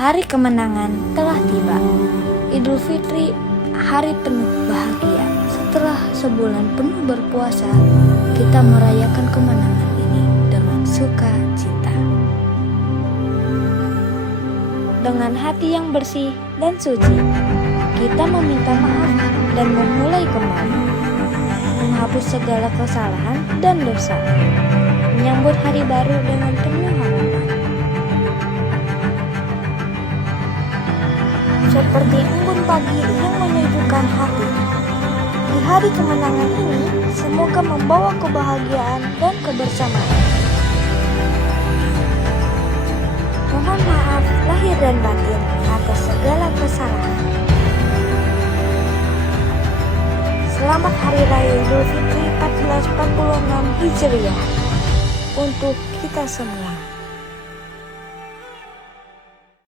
Hari kemenangan telah tiba. Idul Fitri, hari penuh bahagia. Setelah sebulan penuh berpuasa, kita merayakan kemenangan ini dengan sukacita. Dengan hati yang bersih dan suci, kita meminta maaf dan memulai kembali, menghapus segala kesalahan dan dosa, menyambut hari baru dengan penuh harapan. Seperti embun pagi yang menyejukkan hati, di hari kemenangan ini semoga membawa kebahagiaan dan kebersamaan. Mohon maaf lahir dan batin atas segala kesalahan. Selamat Hari Raya Idul Fitri 1446 Hijriah untuk kita semua.